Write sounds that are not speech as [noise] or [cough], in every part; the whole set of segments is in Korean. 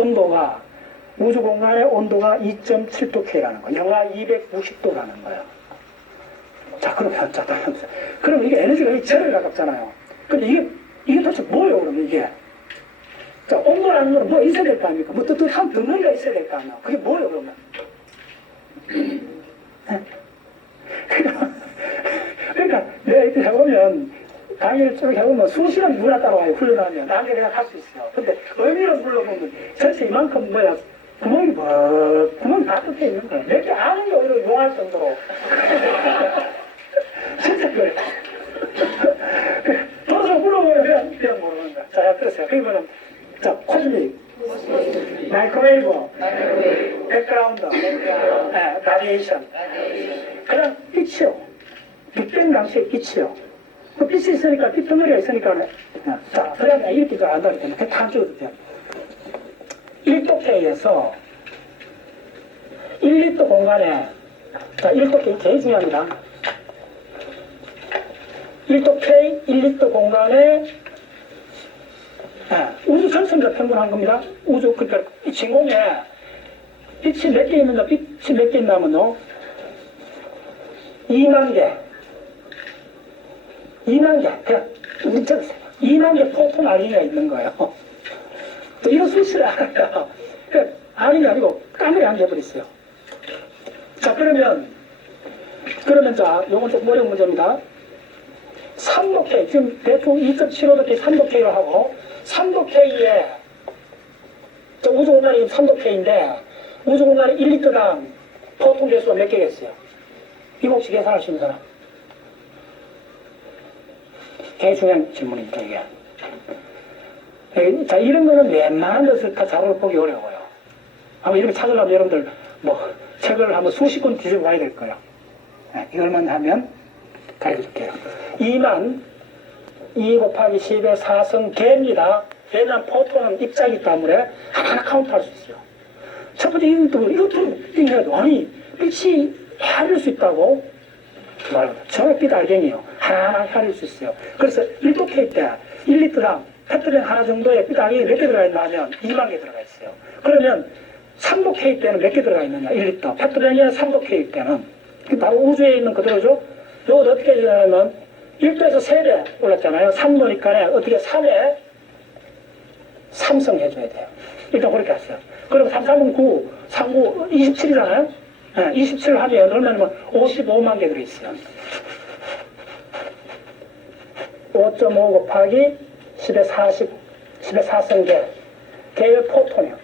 온도가 우주 공간의 온도가 2.7도 K라는 거, 영하 290도라는 거예요. 자, 그러면 자, 다음 그럼 이게 에너지가 이 제로에 가깝잖아요. 근데 이게 이게 도대체 뭐예요, 그러면 이게? 자, 온도라는 건 뭐 있어야 될 거 아닙니까? 뭐 뜨뜻한 덩어리가 있어야 될 거 아니야. 그게 뭐예요, 그러면? 그러니까 내가 이때 해보면 강의를 쭉 해보면 수시간 누구나 따라와요 훈련하면. 나중에 그냥 할 수 있어요. 근데 의미로 불러보면 전체 이만큼 뭐야 구멍이 뭐 구멍이 다 뚫려 있는 거야 몇개 아는 게 오히려 용할 정도로. 진짜 그래 돈으로 불러보면 그냥, 그냥 모르는 거야. 자 그러세요 그러면은 자 코즈믹 마이크로웨이브. 백그라운드. 네, 라디에이션. 그냥 빛이요. 빅뱅 당시에 빛이요 그 빛이 있으니까 빛 덩어리가 있으니까 자 그러면 이렇게 좀 안다고 때문에 그냥 다 찍어도 돼요. 1도케에서 1리터 공간에 자 1도케 제일 중요합니다. 1도케 1리터 공간에 예, 우주 전체가 평균한 겁니다. 우주 그러니까 이 진공에 빛이 몇 개 있는가 빛이 몇 개 있나면요? 2만 개 2만 개 그냥 적으세요 2만 개 포톤 알리가 있는 거예요. 또 이런 수치를 알아요. 그러니까 알이 아니고 까물이 안 돼버렸어요. 자 그러면 그러면 자 요건 좀 어려운 문제입니다. 3도 K 지금 대충 2.75도 K 3도 K로 하고 3도 K에 저 우주 공간이 3도 K인데 우주 공간이 1리터당 포톤 개수가 몇 개겠어요? 이거 혹시 계산하시는 사람? 중요한 질문입니다 이게. 에, 자 이런 거는 웬만한 데서 다 자료를 보기 어려워요. 아마 이렇게 찾으려면 여러분들 뭐 책을 한번 수십 권 뒤집어 봐야 될 거예요. 네, 이걸만 하면 가르쳐 줄게요. 2만 2 곱하기 10의 4승 개입니다. 왜냐하면 포톤은 입자이기 때문에 하나하나 카운트 할 수 있어요. 첫 번째 이것도 이것도 띵해도 아니 빛이 헤아릴 수 있다고 정말 빛 알갱이요. 하나하나 헤아릴 수 있어요. 그래서 1도 K 때 1리터당 페트린 하나 빛 알갱이 몇 개 들어가 있나 하면 2만 개 들어가 있어요. 그러면 3도 K 때는 몇 개 들어가 있느냐 1리터 페트린이 3도 K 때는 그게 바로 우주에 있는 그대로죠. 이거 어떻게 되냐면 1도에서 3배 올랐잖아요. 3도니까 어떻게 3에 3성 해줘야 돼요. 일단 그렇게 했어요. 그럼 3, 3은 9, 3, 9, 27이잖아요. 네, 27 하면 얼마냐면 55만 개 들어있어요. 5.5 곱하기 10의 40, 10의 4성계. 개의 포톤이요.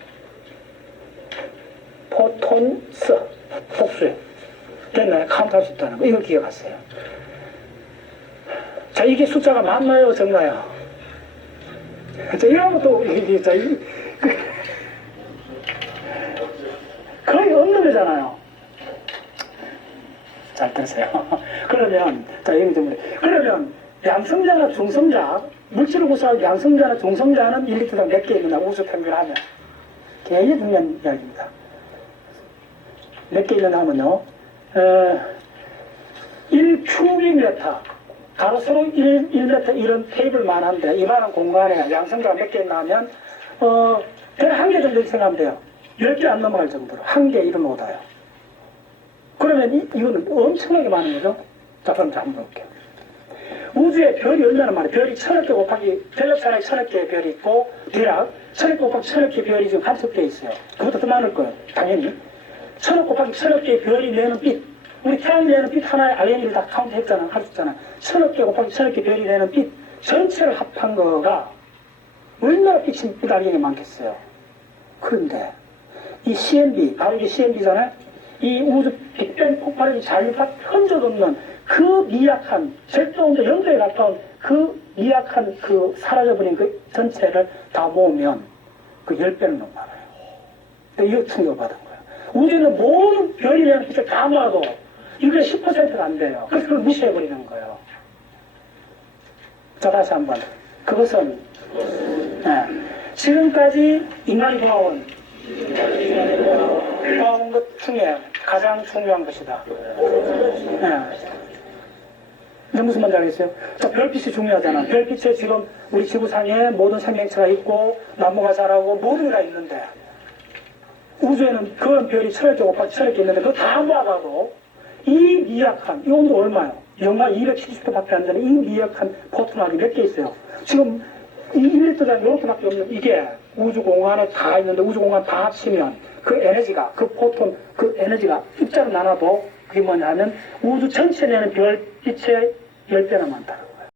포톤스. 복수요. 됐나요? 카운트 할 수 있다는 거. 이걸 기억하세요. 자, 이게 숫자가 맞나요? 적나요? 자, 이런 것도, 이게, 자, 이, 그, 거의 없는 거잖아요. 잘 들으세요. [laughs] 그러면, 자, 여기 좀, 그러면, 양성자나 중성자, 물질을 구성한 양성자나 중성자는 1리터당 몇 개 있느냐, 우주 평균하면. 굉장히 중요한 이야기입니다. 몇 개 있느냐 하면요, 어, 1큐빅미터, 가로세로 1, 1m 이런 테이블만 한데, 이만한 공간에 양성자가 몇 개 있나 하면, 어, 그냥 한 개 정도 생각하면 돼요. 10개 안 넘어갈 정도로. 한 개 이름 오다요. 그러면 이, 이거는 엄청나게 많은 거죠? 자, 그럼 자, 한번 볼게요. 우주에 별이 얼마나 많아요? 별이 천억 개 곱하기, 별력산에 천억 개의 별이 있고, 대략 천억 개 곱하기 천억 개의 별이 지금 개 있어요. 그것도 더 많을 거예요. 당연히. 천억 곱하기 천억 개의 별이 내는 빛. 우리 태양이 내는 빛 하나의 RNA를 다 카운트 했잖아. 할수 있잖아. 천억 개 곱하기 천억 개 별이 내는 빛. 전체를 합한 거가 얼마나 빛이 빛 RNA가 많겠어요. 그런데 이 CMB, 바로 이게 CMB잖아요. 이 우주 빅뱅 폭발의 자율파 흔적 없는 그 미약한 절도온도 영도에 가까운 그 미약한 그 사라져버린 그 전체를 다 모으면 그 10배는 넘어가요. 이거 충격을 받은 거예요. 우주는 모든 별이 내는 빛을 다 모아도 이게 10%가 안 돼요. 그래서 그걸 무시해버리는 거예요. 자, 다시 한 번. 그것은, 예, 지금까지 인간이 보아온 보아온 것 중에 가장 중요한 것이다. 예. 이게 무슨 말인지 알겠어요? 자, 별빛이 중요하잖아. 별빛에 지금 우리 지구상에 모든 생명체가 있고, 나무가 자라고 모든 게다 있는데, 우주에는 그런 별이 천여 개 있는데 그거 다 모아봐도 이 미약한, 이 온도 얼마요? 영하 270도 밖에 안 되는 이 미약한 포톤하기 몇개 있어요? 지금 이 1리터당 이렇게밖에 없는 이게 우주 공간에 다 있는데 우주 공간 다 합치면 그 에너지가 그 포톤 그 에너지가 입자로 나눠도 그게 뭐냐면 우주 전체 내는 별빛의 10배나 많다.